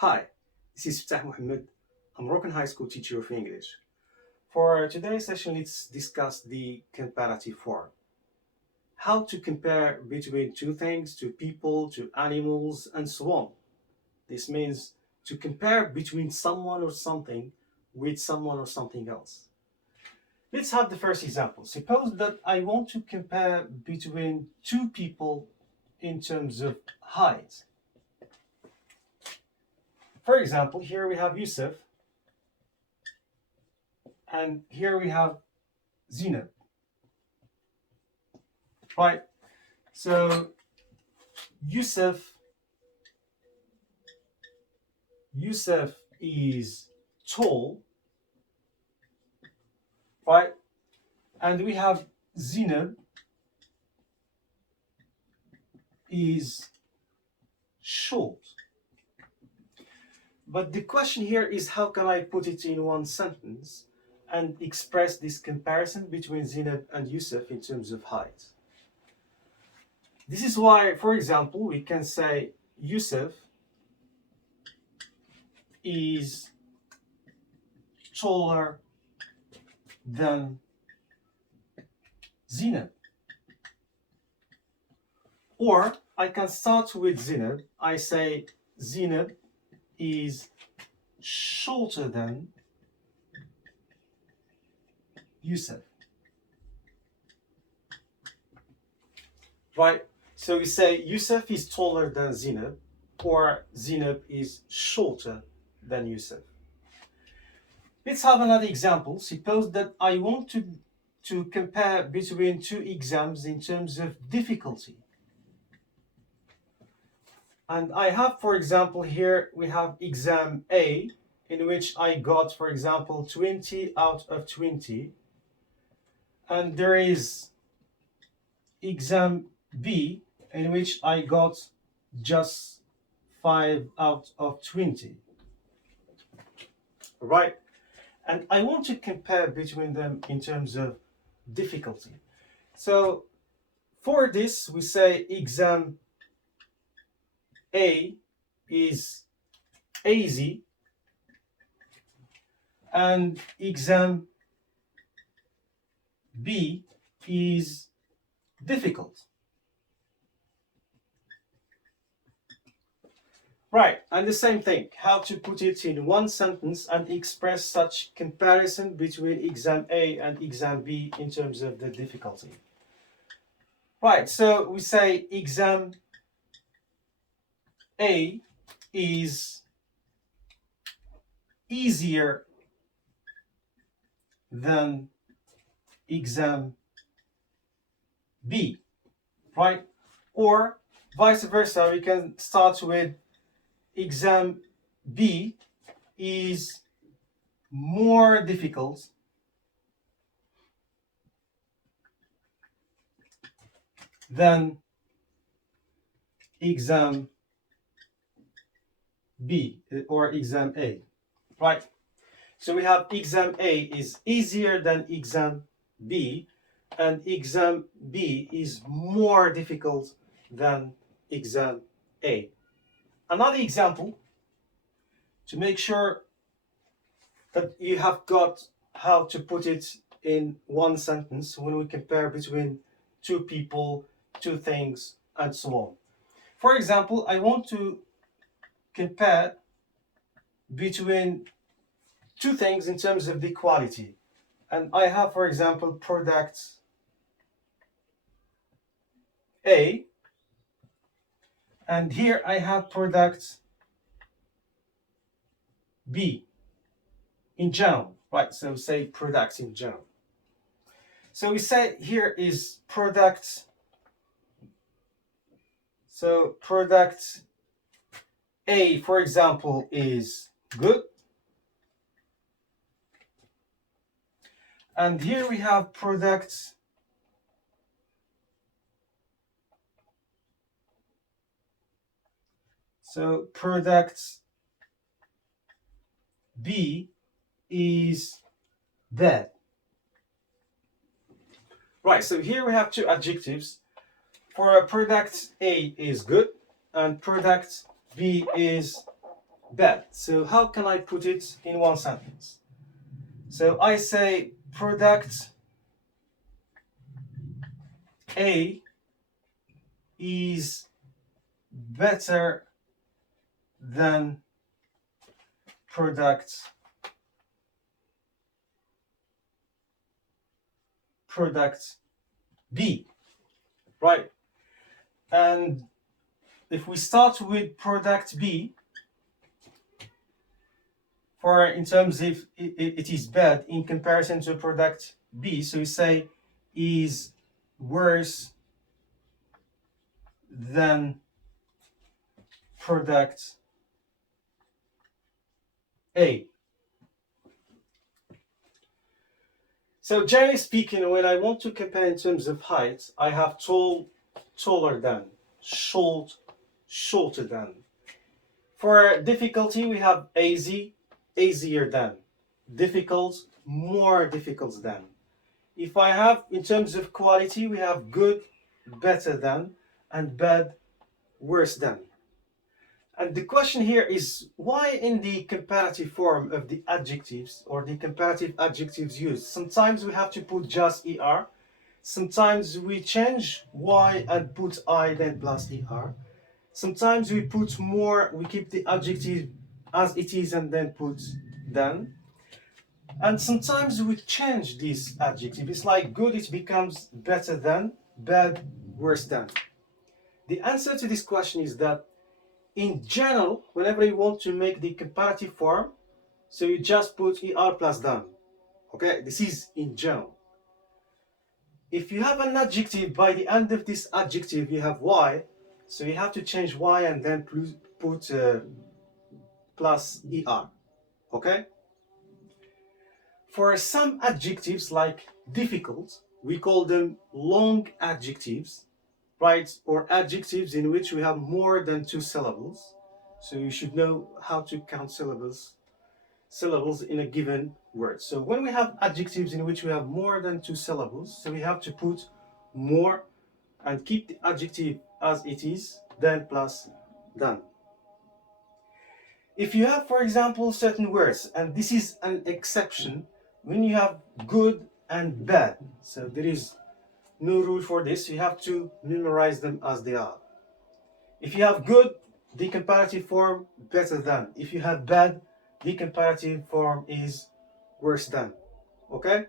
Hi, this is Fatah Mohammed. I'm a Moroccan high school teacher of English. For today's session, let's discuss the comparative form. How to compare between two things, two people, two animals, and so on. This means to compare between someone or something with someone or something else. Let's have the first example. Suppose that I want to compare between two people in terms of height. For example, here we have Yusuf, and here we have Zina. Right? So Yusuf is tall, right? And we have Zina is short. But the question here is, how can I put it in one sentence and express this comparison between Zinab and Yusuf in terms of height? This is why, for example, we can say Yusuf is taller than Zinab. Or I can start with Zinab. I say Zinab is shorter than Yusuf. Right? So we say Yusuf is taller than Zinab, or Zinab is shorter than Yusuf. Let's have another example. Suppose that I want to compare between two exams in terms of difficulty. And I have, for example, here we have exam A, in which I got, for example, 20 out of 20. And there is exam B, in which I got just 5 out of 20. Right? And I want to compare between them in terms of difficulty. So for this, we say exam A is easy and exam B is difficult. Right, and the same thing, how to put it in one sentence and express such comparison between exam A and exam B in terms of the difficulty. Right, so we say exam A is easier than exam B, right? Or vice versa, we can start with exam B is more difficult than exam B or exam A, right? So we have exam A is easier than exam B, and exam B is more difficult than exam A. Another example to make sure that you have got how to put it in one sentence when we compare between two people, two things, and so on. For example, I want to compare between two things in terms of the quality. And I have, for example, product A, and here I have product B in general, right? So say products in general. So we say here is product. So product A, for example, is good. And here we have product so product B is bad. Right, so here we have two adjectives. For product A is good and product B is bad. So how can I put it in one sentence? So I say product A is better than product B, right? And if we start with product B, for in terms if it is bad in comparison to product B, so we say is worse than product A. So generally speaking, when I want to compare in terms of height, I have tall, taller than, short, shorter than. For difficulty, we have easy, easier than, difficult, more difficult than. If I have, in terms of quality, we have good, better than, and bad, worse than. And the question here is why in the comparative form of the adjectives or the comparative adjectives used, sometimes we have to put just er, sometimes we change y and put I then plus er, sometimes we put more, we keep the adjective as it is and then put than, and sometimes we change this adjective. It's like good, it becomes better than, bad, worse than. The answer to this question is that in general, whenever you want to make the comparative form, so you just put er plus than. Okay, this is in general. If you have an adjective, by the end of this adjective you have y, so you have to change y and then put plus er. Okay? For some adjectives like difficult, we call them long adjectives, right? Or adjectives in which we have more than two syllables. So you should know how to count syllables in a given word. So when we have adjectives in which we have more than two syllables, so we have to put more and keep the adjective as it is, then plus than. If you have, for example, certain words, and this is an exception, when you have good and bad, so there is no rule for this, you have to memorize them as they are. If you have good, the comparative form better than. If you have bad, the comparative form is worse than. Okay?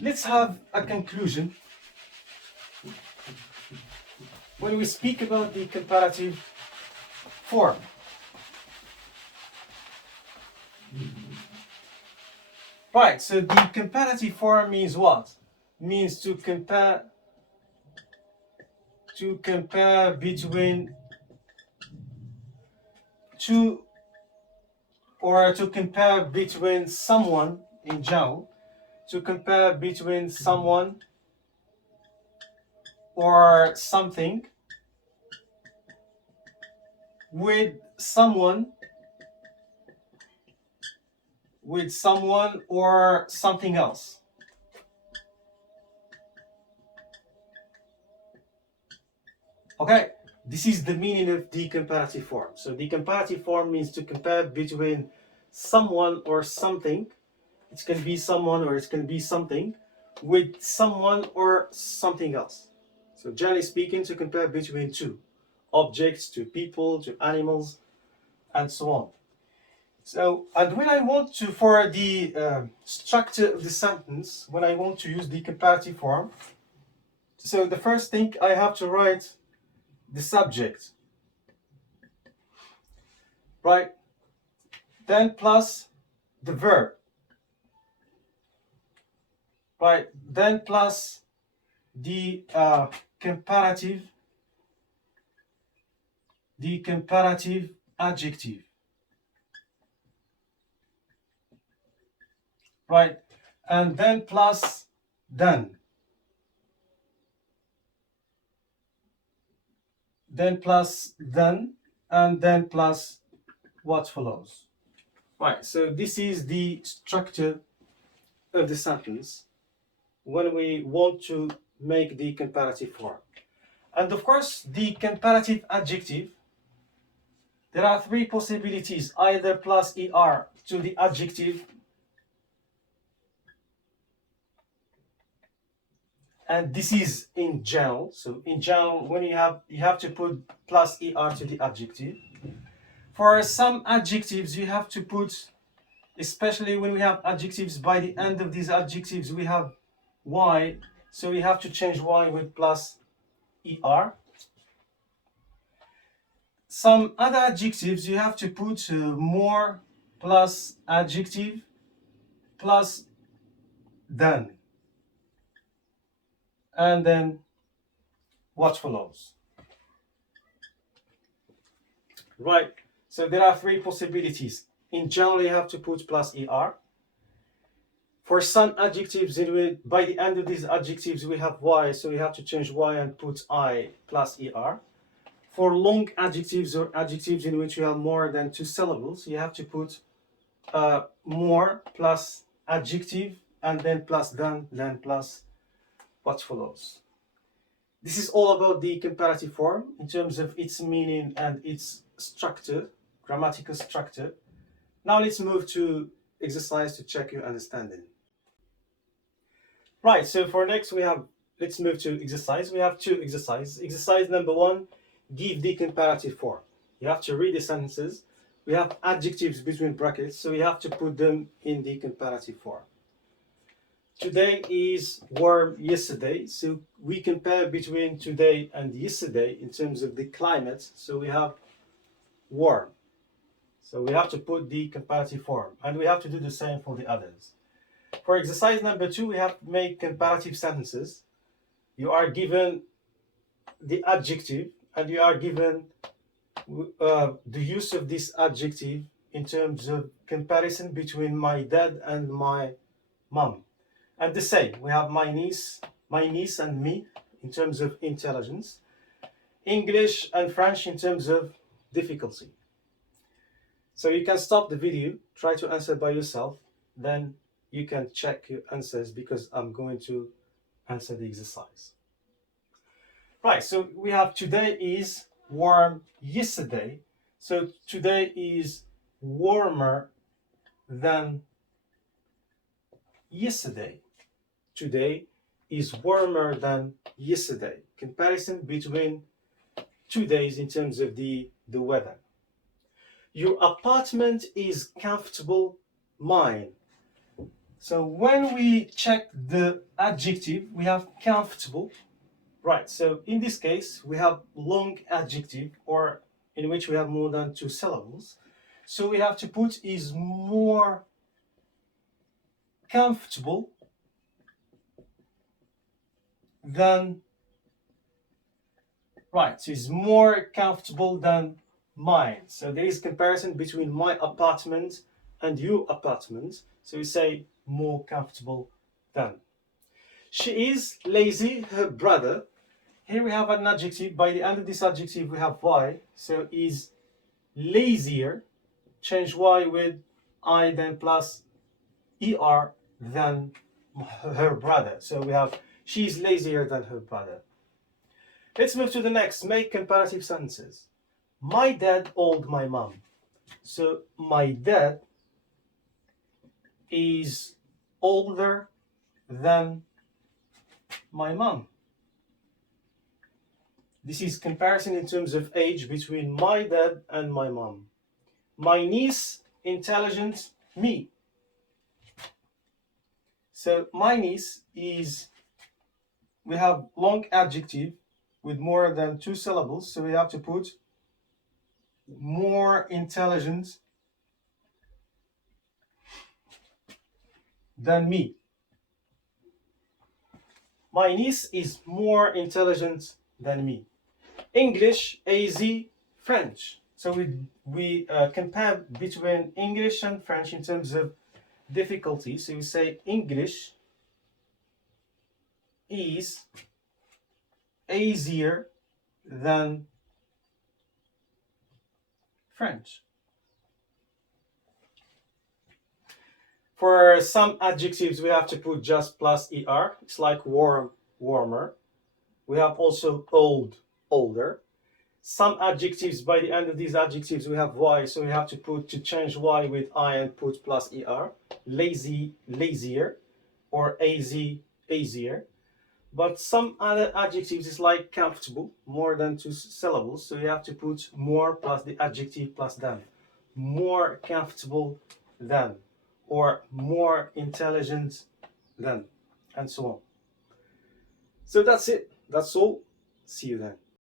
Let's have a conclusion. When we speak about the comparative form, right, so the comparative form means what? Means to compare between two, or to compare between someone in general, to compare between someone or something with someone or something else. Okay, this is the meaning of the comparative form. So the comparative form means to compare between someone or something. It can be someone or it can be something with someone or something else. So generally speaking, to compare between two objects, to people, to animals, and so on. So, and when I want to, for the structure of the sentence, when I want to use the comparative form, so the first thing I have to write the subject, right? Then plus the verb, right? Then plus the comparative adjective, right? And then plus then. Then plus then, and then plus what follows. Right, so this is the structure of the sentence when we want to make the comparative form. And of course, the comparative adjective There are three possibilities, either plus er to the adjective, and this is in general. So in general, when you have to put plus er to the adjective. For some adjectives, you have to put, especially when we have adjectives, by the end of these adjectives we have y, so we have to change y with plus er. Some other adjectives you have to put more plus adjective plus than, and then what follows. Right, so there are three possibilities. In general, you have to put plus er. For some adjectives, by the end of these adjectives we have y, so we have to change y and put I plus er. For long adjectives or adjectives in which you have more than two syllables, you have to put more plus adjective and then plus than plus what follows. This is all about the comparative form in terms of its meaning and its structure, grammatical structure. Now let's move to exercise to check your understanding. Right, so for next let's move to exercise. We have two exercises. Exercise number 1, give the comparative form. You have to read the sentences. We have adjectives between brackets, so we have to put them in the comparative form. Today is warm yesterday, so we compare between today and yesterday in terms of the climate, so we have warm. So we have to put the comparative form, and we have to do the same for the others. For exercise number 2, we have to make comparative sentences. You are given the adjective, and you are given the use of this adjective in terms of comparison between my dad and my mom. And the same, we have my niece and me in terms of intelligence, English and French in terms of difficulty. So you can stop the video, try to answer by yourself, then you can check your answers because I'm going to answer the exercise. Right, so we have today is warm yesterday. So today is warmer than yesterday. Today is warmer than yesterday. Comparison between 2 days in terms of the weather. Your apartment is comfortable, mine. So when we check the adjective, we have comfortable. Right, so in this case, we have long adjective, or in which we have more than 2 syllables. So we have to put is more comfortable than, right, so is more comfortable than mine. So there is comparison between my apartment and your apartment. So we say more comfortable than. She is lazy, her brother. Here we have an adjective. By the end of this adjective we have y. So is lazier. Change y with I then plus er than her brother. So we have she is lazier than her brother. Let's move to the next. Make comparative sentences. My dad owed my mom. So my dad is older than my mom. This is comparison in terms of age between my dad and my mom. My niece, intelligent, me. So my niece is, we have long adjective with more than 2 syllables, so we have to put more intelligent than me. My niece is more intelligent than me. English, AZ, French. So we compare between English and French in terms of difficulty. So we say English is easier than French. For some adjectives, we have to put just plus er. It's like warm, warmer. We have also old, older. some adjectives, by the end of these adjectives we have y, so we have to change y with I and put plus er. Lazy, lazier, or az, azier. But some other adjectives is like comfortable, more than two syllables, so you have to put more plus the adjective plus than. More comfortable than, or more intelligent than, and so on. So that's it. That's all. See you then.